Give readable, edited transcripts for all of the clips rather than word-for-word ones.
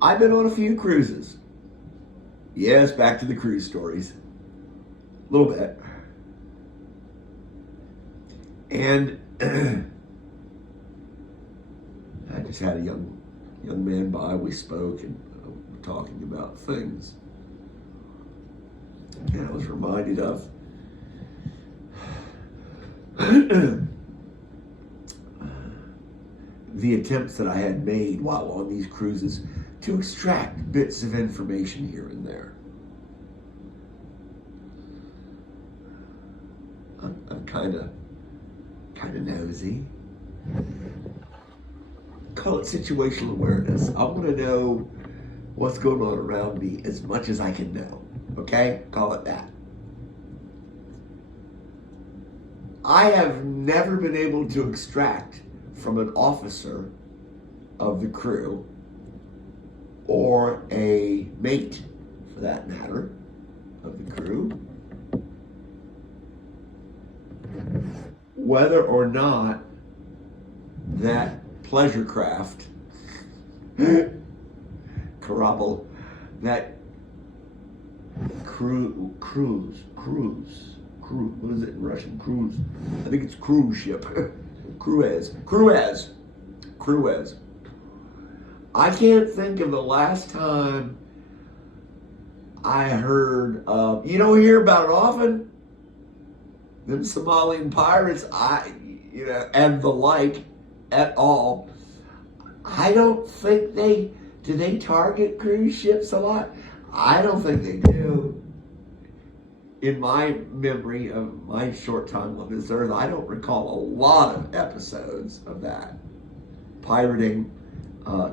I've been on a few cruises. Yes, back to the cruise stories. A little bit. And I just had a young man by. We spoke and were talking about things. And I was reminded of the attempts that I had made while on these cruises to extract bits of information here and there. I'm kind of nosy. Call it situational awareness. I want to know what's going on around me as much as I can know. Okay? Call it that. I have never been able to extract from an officer of the crew or a mate, for that matter, of the crew, whether or not that pleasure craft, Karabel, that cruise, what is it in Russian? Cruise. I think it's cruise ship. Cruise. I can't think of the last time I heard of, you don't hear about it often, them Somalian pirates, and the like at all. I don't think do they target cruise ships a lot? I don't think they do. In my memory of my short time on this earth, I don't recall a lot of episodes of that. Pirating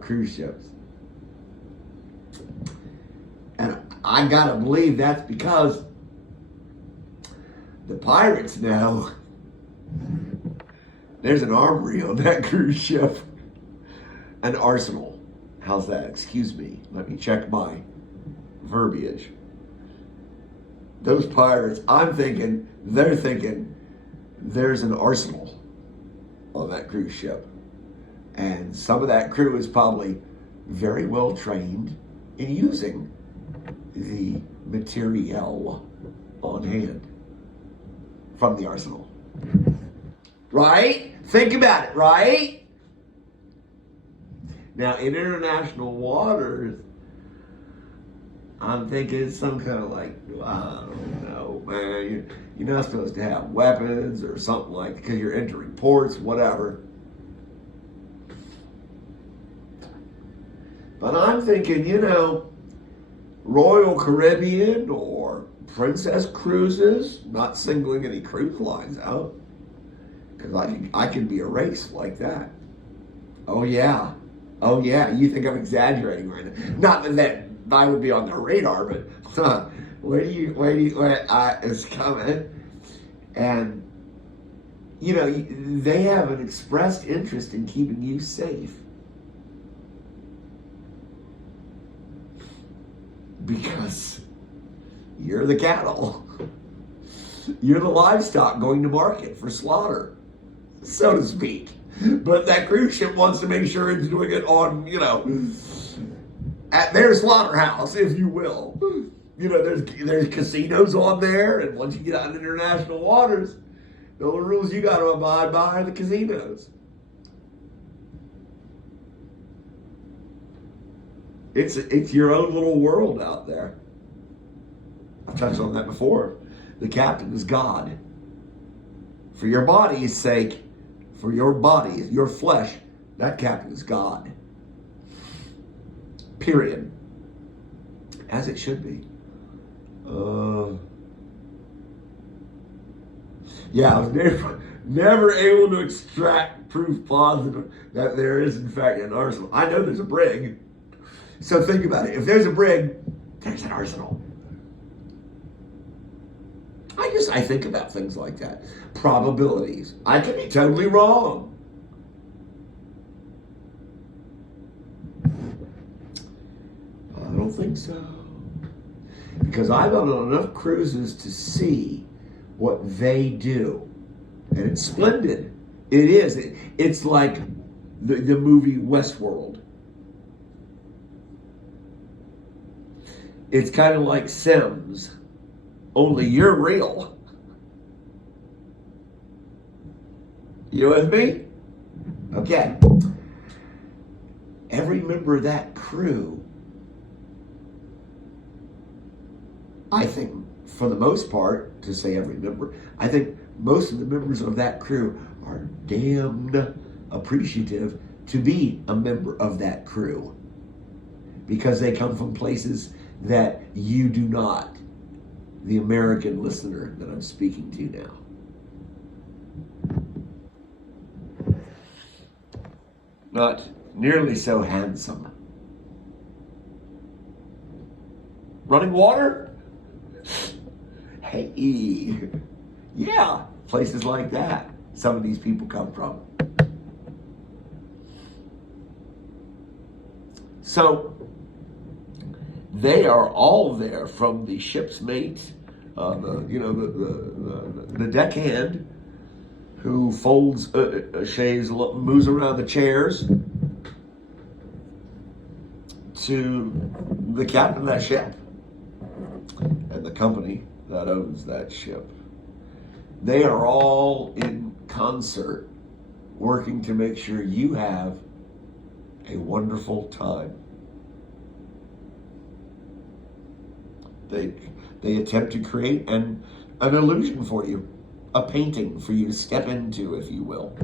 cruise ships. And I gotta believe that's because the pirates know there's an armory on that cruise ship. An arsenal. How's that? Excuse me. Let me check my verbiage. Those pirates, they're thinking there's an arsenal on that cruise ship. And some of that crew is probably very well trained in using the materiel on hand from the arsenal. Right? Think about it, right? Now, in international waters, I'm thinking some kind of like, I don't know, man. You're not supposed to have weapons or something like that because you're entering ports, whatever. But I'm thinking, Royal Caribbean or Princess Cruises, not singling any cruise lines out, because I can be erased like that. Oh yeah, you think I'm exaggerating right now. Not that I would be on the radar, but where it's coming. And, they have an expressed interest in keeping you safe. Because you're the cattle. You're the livestock going to market for slaughter, so to speak. But that cruise ship wants to make sure it's doing it on, at their slaughterhouse, if you will. There's casinos on there, and once you get out in international waters, the only rules you got to abide by are the casinos. It's your own little world out there. I've touched on that before. The captain is God. For your body's sake, for your body, your flesh, that captain is God. Period. As it should be. I was never able to extract proof positive that there is in fact an arsenal. I know there's a brig. So think about it. If there's a brig, there's an arsenal. I think about things like that. Probabilities. I could be totally wrong. I don't think so. Because I've been on enough cruises to see what they do. And it's splendid. It is. It's like the movie Westworld. It's kind of like Sims, only you're real. You with me? Okay. Every member of that crew, I think, for the most part, to say every member, I think most of the members of that crew are damned appreciative to be a member of that crew, because they come from places that you do not, the American listener that I'm speaking to now. Not nearly so handsome. Running water? Hey, yeah, places like that some of these people come from. So they are all there, from the ship's mate, the deckhand, who folds, shaves, moves around the chairs, to the captain of that ship and the company that owns that ship. They are all in concert working to make sure you have a wonderful time. They attempt to create an illusion for you, a painting for you to step into, if you will.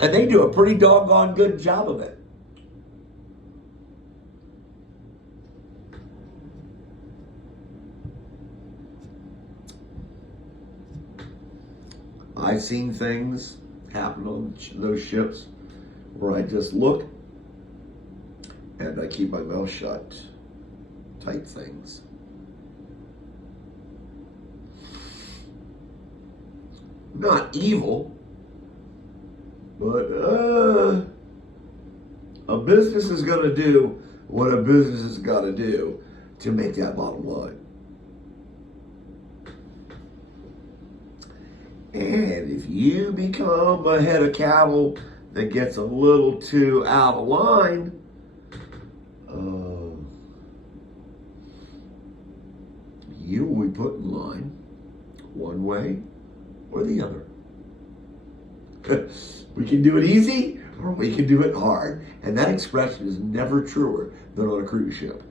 And they do a pretty doggone good job of it. I've seen things happen on those ships where I just look and I keep my mouth shut type things. Not evil, but a business is going to do what a business has got to do to make that bottom line. And if you become a head of cattle that gets a little too out of line, you will be put in line one way or the other. We can do it easy or we can do it hard. And that expression is never truer than on a cruise ship.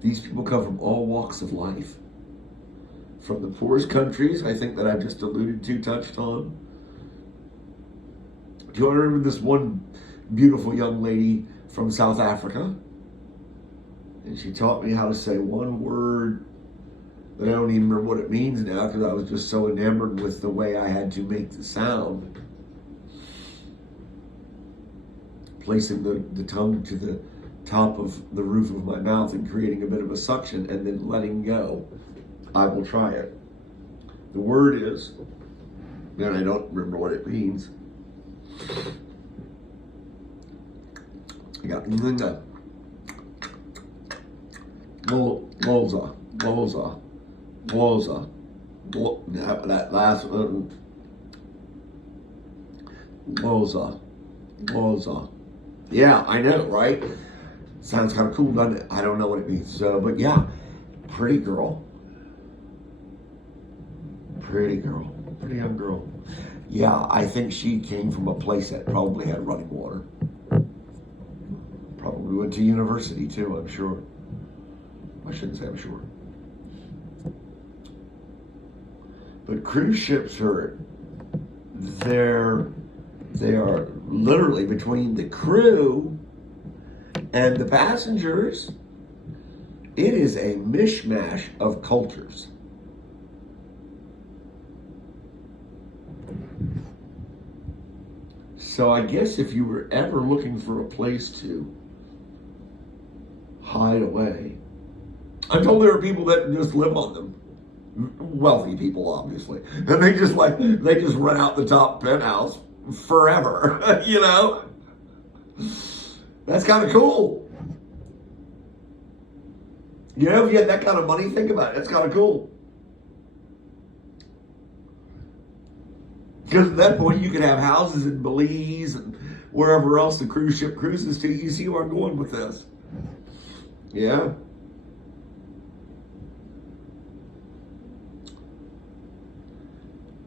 These people come from all walks of life. From the poorest countries, I think, that I've just alluded to, touched on. Do you remember this one beautiful young lady from South Africa? And she taught me how to say one word that I don't even remember what it means now, because I was just so enamored with the way I had to make the sound. Placing the tongue to the top of the roof of my mouth and creating a bit of a suction and then letting go. I will try it. The word is, and I don't remember what it means. I got that last one. Yeah, I know, right? Sounds kind of cool, doesn't it? I don't know what it means. But yeah, pretty girl. Pretty young girl. Yeah, I think she came from a place that probably had running water. Probably went to university too, I'm sure. I shouldn't say I'm sure. But cruise ships they are literally, between the crew and the passengers, it is a mishmash of cultures. So I guess if you were ever looking for a place to hide away, I'm told there are people that just live on them. Wealthy people, obviously. And they just rent out the top penthouse forever, you know? That's kind of cool. You know, if you had that kind of money, think about it. That's kind of cool. Because at that point, you could have houses in Belize and wherever else the cruise ship cruises to. You see where I'm going with this? Yeah.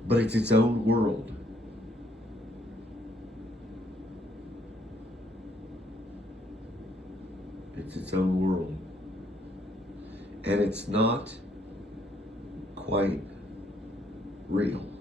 But it's its own world. It's its own world. And it's not quite real.